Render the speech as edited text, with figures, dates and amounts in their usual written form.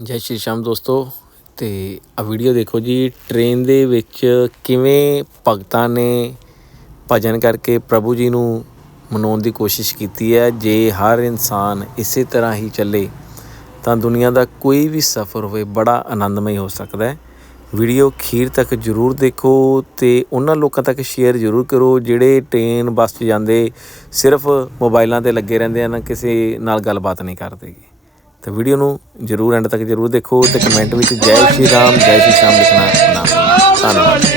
ਜੈ ਸ਼੍ਰੀ ਸ਼ਾਮ ਦੋਸਤੋ। ਅਤੇ ਆ ਵੀਡੀਓ ਦੇਖੋ ਜੀ, ਟ੍ਰੇਨ ਦੇ ਵਿੱਚ ਕਿਵੇਂ ਭਗਤਾਂ ਨੇ ਭਜਨ ਕਰਕੇ ਪ੍ਰਭੂ ਜੀ ਨੂੰ ਮਨਾਉਣ ਦੀ ਕੋਸ਼ਿਸ਼ ਕੀਤੀ ਹੈ। ਜੇ ਹਰ ਇਨਸਾਨ ਇਸੇ ਤਰ੍ਹਾਂ ਹੀ ਚੱਲੇ ਤਾਂ ਦੁਨੀਆ ਦਾ ਕੋਈ ਵੀ ਸਫ਼ਰ ਹੋਵੇ ਬੜਾ ਆਨੰਦਮਈ ਹੋ ਸਕਦਾ ਹੈ। ਵੀਡੀਓ ਅਖੀਰ ਤੱਕ ਜ਼ਰੂਰ ਦੇਖੋ ਅਤੇ ਉਹਨਾਂ ਲੋਕਾਂ ਤੱਕ ਸ਼ੇਅਰ ਜ਼ਰੂਰ ਕਰੋ ਜਿਹੜੇ ਟ੍ਰੇਨ ਬੱਸ 'ਚ ਜਾਂਦੇ ਸਿਰਫ ਮੋਬਾਈਲਾਂ 'ਤੇ ਲੱਗੇ ਰਹਿੰਦੇ ਹਨ, ਕਿਸੇ ਨਾਲ ਗੱਲਬਾਤ ਨਹੀਂ ਕਰਦੇ। ਤਾਂ ਵੀਡੀਓ ਨੂੰ ਜ਼ਰੂਰ ਐਂਡ ਤੱਕ ਜ਼ਰੂਰ ਦੇਖੋ ਅਤੇ ਕਮੈਂਟ ਵਿੱਚ ਜੈ ਸ਼੍ਰੀ ਰਾਮ ਲਿਖਣਾ ਨਾ ਭੁੱਲਣਾ। ਧੰਨਵਾਦ।